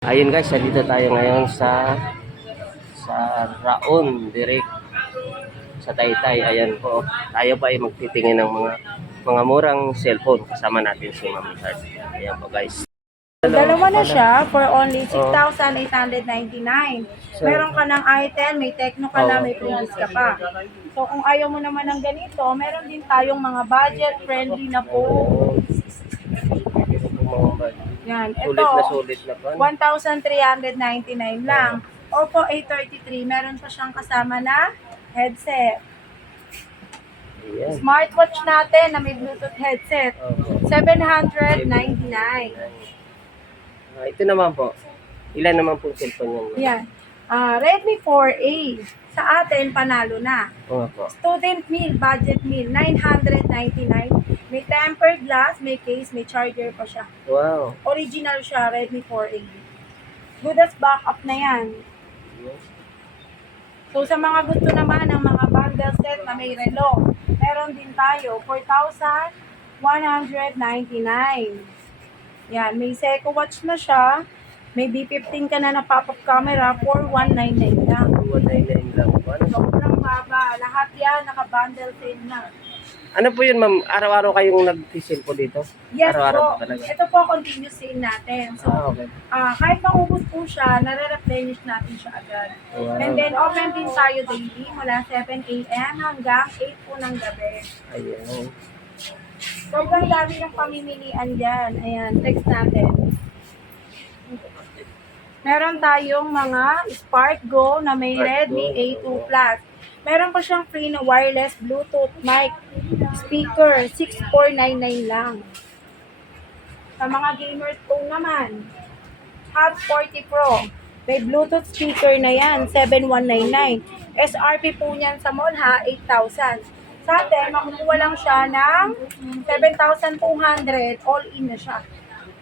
Ayun guys, dito tayo ngayon sa sa Raon direct sa Taytay. Ayan po. Tayo pa ay magtitingin ng mga mga murang cellphone kasama natin si Ma'am Chad. Ayan po guys. Dalawa na siya for only Oh. 6,899. So- Meron ka ng item, may techno ka na, Oh. may previous ka pa. So kung ayaw mo naman ng ganito, meron din tayong mga budget friendly na po. Yan, ito, Sulit na sulit na pa. 1,399 lang. Oppo A33, meron pa siyang kasama na headset. Ayan. Smartwatch natin na may Bluetooth headset, Opo. 799. Ah, ito naman po. Ilan naman po cellphone yan? Yan. Ah, Redmi 4A. Sa atin, panalo na. Oo po. Student meal, budget meal, 999. May tempered glass, may case, may charger pa siya. Wow. Original siya, Redmi 4A. Good as backup na yan. So sa mga gusto naman ng mga bundle set na may relo, meron din tayo 4,199. Yan, may Seiko watch na siya. May B15 ka na na pop-up camera, 4199 lang. 199 lang. Ano, Sobrang baba. Lahat yan, naka-bundle sale na. ano po yun ma'am? Araw-araw kayong nag-sell po dito? Yes Araw-araw po. talaga? Ito po continuous sale natin. So, Ah, okay. ah kahit maubos po siya, nare-replenish natin siya agad. Wow. And then, open din tayo daily mula 7 a.m. hanggang 8 po ng gabi. Ayan. Sobrang dami ng pamimilian dyan. Ayan, text natin. Meron tayong mga Spark Go na may Spark Redmi Go. A2 Plus. Meron pa siyang free na wireless Bluetooth mic speaker, 6499 lang. Sa mga gamers po naman, Hot 40 Pro. May Bluetooth speaker na yan, 7199. SRP po niyan sa mall ha, 8,000. Sa atin, makukuha lang siya ng 7,200. All in na siya.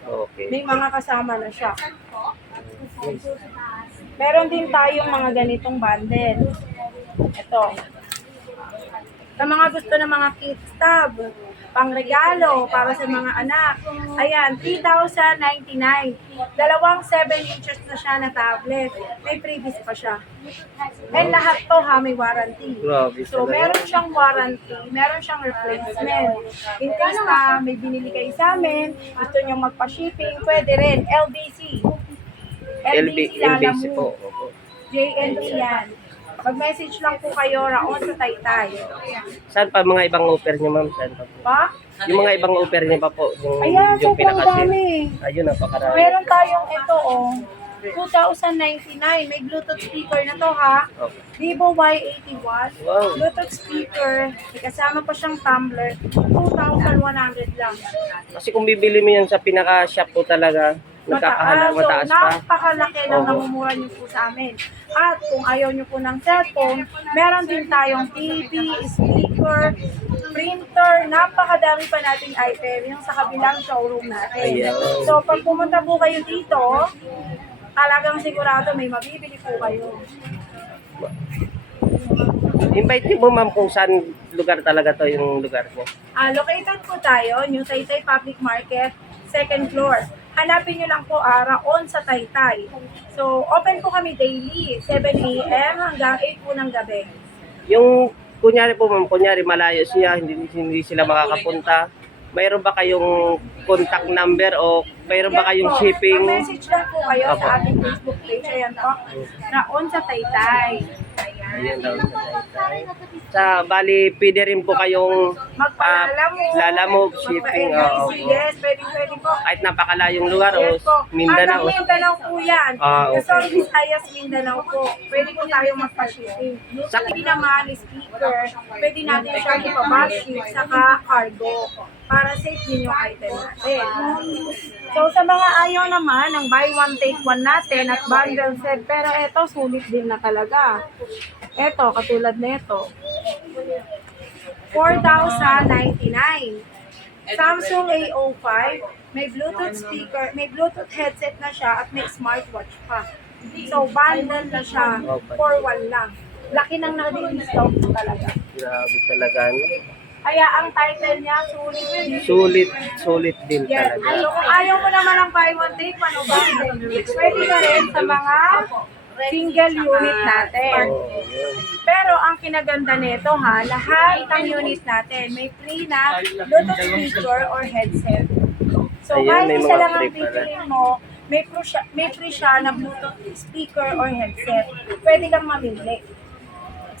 Okay. May mga kasama na siya. Meron din tayong mga ganitong bundle. Ito. Sa mga gusto ng mga kids tab, pangregalo para sa mga anak. Ayan, 3,099. Dalawang 7 inches na siya na tablet. May previous pa siya. And lahat to ha, may warranty. So, meron siyang warranty, meron siyang replacement. In case na may binili kayo sa amin, gusto nyo magpa-shipping, pwede rin. LBC. LB, LBC po. Opo. JNT yan. Mag-message lang po kayo raon sa Taytay. Saan pa mga ibang offer niyo ma'am? Saan pa po? Pa? Yung mga ibang offer niyo pa po. Yung, Ayan, yung sobrang pinaka-sale. dami. Ayun, napakarami. Meron tayong ito, oh. 2,099. May Bluetooth speaker na to, ha? Okay. Vivo Y81. Wow. Bluetooth speaker. May kasama pa siyang tumbler. 2,100 lang. Kasi kung bibili mo yan sa pinaka-shop po talaga, nagkakahala, Mataas. mataas so, pa. napakalaki ng Oo. namumura niyo po sa amin. At kung ayaw niyo po ng cellphone, meron din tayong TV, speaker, printer, napakadami pa nating item yung sa kabilang showroom natin. Ayan. So, pag pumunta po kayo dito, talagang sigurado may mabibili po kayo. Invite niyo po ma'am kung saan lugar talaga to yung lugar niyo. Ah, located po tayo, New Taytay Public Market, second floor. Hanapin nyo lang po ah, Raon sa Taytay. So, open po kami daily, 7 a.m. hanggang 8 po ng gabi. Yung kunyari po ma'am, kunyari malayo siya, hindi, hindi sila makakapunta. Mayroon ba kayong contact number o mayroon ba kayong shipping? Mag-message lang po kayo sa ating Facebook page. Ayan po. Raon sa Taytay. Daw. Sa bali, pwede rin po kayong Magpalalamog. lalamog, shipping, oo, opo. Yes, pwede, pwede po. kahit napakalayong lugar o Yes po. Mindanao. Hanggang Mindanao po yan. Ah, okay. Luzon, Visayas, Mindanao po. Pwede po tayo magpa-shipping. Sa hindi naman, speaker, pwede natin siya ipa-backship saka cargo para safe din yung item natin. So, sa mga ayaw naman ng buy one, take one natin at bundle set, pero eto, sulit din na talaga. Eto, katulad na ito. 4,099. Samsung A05, may Bluetooth speaker, may Bluetooth headset na siya at may smartwatch pa. So, bundle na siya for one lang. Laki ng na-discount talaga. Grabe talaga. Kaya ang title niya, Sulit Deal. Sulit, sulit din Yes. talaga. So, kung ayaw mo naman ng buy one take, ano ba? Pwede ka rin sa mga single unit natin. Oo, yun. Pero ang kinaganda nito ha, lahat ng unit natin may free na Bluetooth speaker or headset. So Ayun, kahit may isa mga lang ang free pala. bibilin mo, may free, siya, may free siya na Bluetooth speaker or headset. Pwede kang mamili.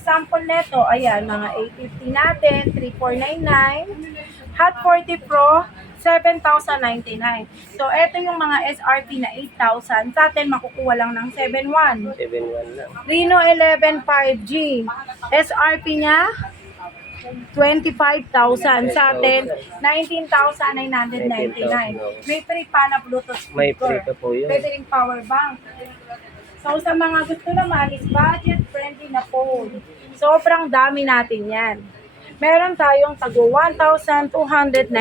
Example nito, ayan, mga 850 natin, 3499. Hot 40 Pro, 7,099. So, ito yung mga SRP na 8,000. Sa atin, makukuha lang ng 7,100. 7-1 lang. Reno 11 5G. SRP niya 25,000 sa atin 19,999. May free pa na Bluetooth speaker. May free pa po yun. Pwede ring power bank. So sa mga gusto naman is budget friendly na phone. Sobrang dami natin 'yan. Meron tayong tago 1,299.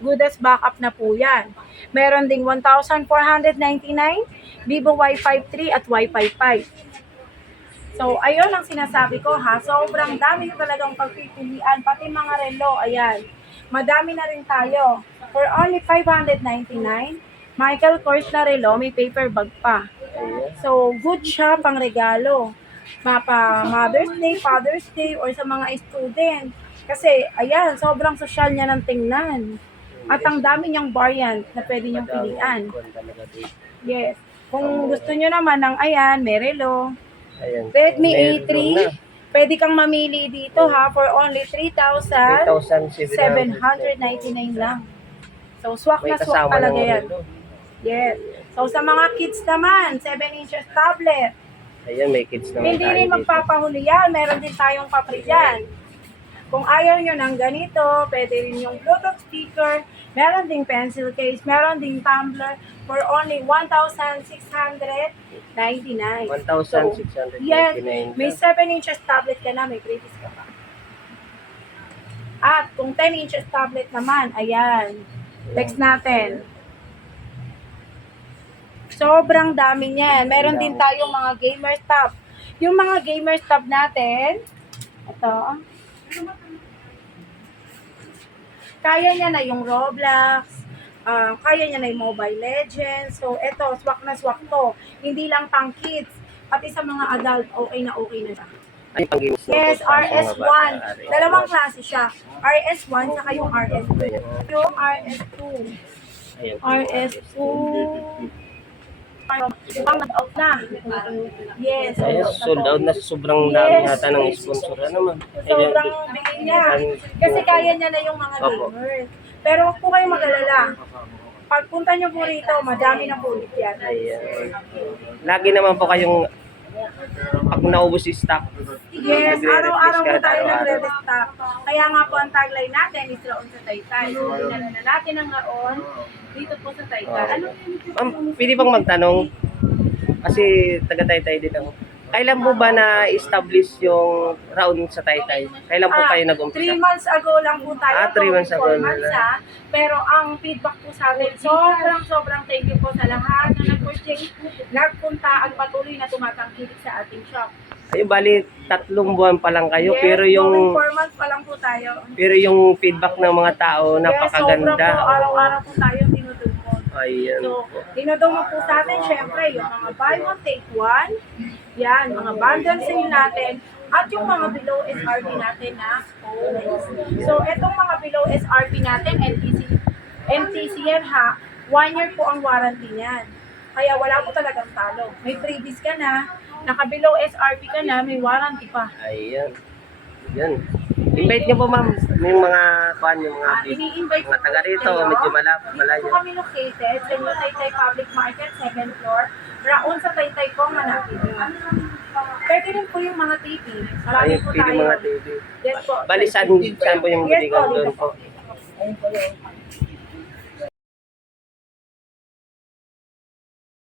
Good as backup na po yan. Meron ding 1,499, Vivo Wi-Fi 3 at Wi-Fi 5. So, ayun ang sinasabi ko ha. Sobrang dami na talagang pagpipilian. Pati mga relo, ayan. Madami na rin tayo. For only 599, Michael Kors na relo, may paper bag pa. So, good siya pang regalo. Mapa Mother's Day, Father's Day, or sa mga student. Kasi, ayan, sobrang sosyal niya ng tingnan. At ang dami niyang variant na pwede niyong pilian. Yes. Kung gusto niyo naman ng, ayan, Merelo. Redmi Meron A3, na. pwede kang mamili dito ha for only 3,799 3,799 lang. So, swak na swak talaga yan. Yes. So, sa mga kids naman, 7 inches tablet, Ayan, may kids naman Hindi tayo rin dito. magpapahuli yan. Meron din tayong papri dyan. Kung ayaw nyo ng ganito, pwede rin yung Bluetooth speaker, meron ding pencil case, meron ding tumbler for only 1,699. 1,699 Yes, lang. may 7 inches tablet ka na, may previous ka pa. At kung 10 inches tablet naman, ayan, text natin. Sobrang dami niyan. Meron din tayong mga gamer tab. Yung mga gamer tab natin, ito, kaya niya na yung Roblox, ah, kaya niya na yung Mobile Legends. So, ito, swak na swak to. Hindi lang pang kids, pati sa mga adult, okay na okay na siya. Yes, po, sa mga RS1. bata. Dalawang klase siya. RS1 saka yung RS2. Ayan. Yung RS2. Ayan. RS2. Ang out na. Yes. Ayan, sold out na sobrang Yes. dami nata ng sponsor. Ano man? Sobrang bigay niya. Kasi kaya niya na yung mga Opo. gamers. Pero huwag po kayong mag-alala. Pagpunta niyo po rito, madami na po ulit yan. Ayan. Lagi naman po kayong pag naubos yung stock. Yes, araw-araw po tayo nagre-restock. Kaya nga po ang tagline natin is Raon sa Taytay. So, dinala na natin ang Raon dito po sa Taytay. Ano Ma'am, pwede bang magtanong? Kasi taga-taytay din ako. Kailan po ba na-establish yung round sa taytay? Kailan po kayo Ah, Three nag-umpisa? months ago lang po tayo. Ah, three months ago four na months, lang. ah. Pero ang feedback po sa atin, sobrang sobrang thank you po sa lahat na nag-purchase, nagpunta at patuloy na tumatangkilik sa ating shop. Ay, bali, tatlong buwan pa lang kayo, yes, pero yung four months pa lang po tayo. pero yung feedback ng mga tao, Yes, sobrang po, napakaganda. araw-araw po tayo dinudumon. Ayan So, po. dinudumon po sa atin, syempre, yung mga buy one, take one, yan, mga bundle sale natin, at yung mga below SRP natin na phones. So, etong mga below SRP natin, NTC, NTC yan ha, one year po ang warranty niyan. Kaya wala po talagang talo. May freebies ka na, naka-below SRP ka na, may warranty pa. Ayan. Yan. Invite niyo po ma'am, yung mga kuan, yung mga Ah, ini-invite mga taga rito, kayo. medyo malap, Dito malayo. po kami located sa New Taytay Public Market, 2nd floor. Raon sa Taytay ko, manapit. Pwede rin po yung mga TV. Marami Ay, po tayo. mga TV. Yes po. Bali, saan, saan po yung Yes biligan po, doon dito po? po.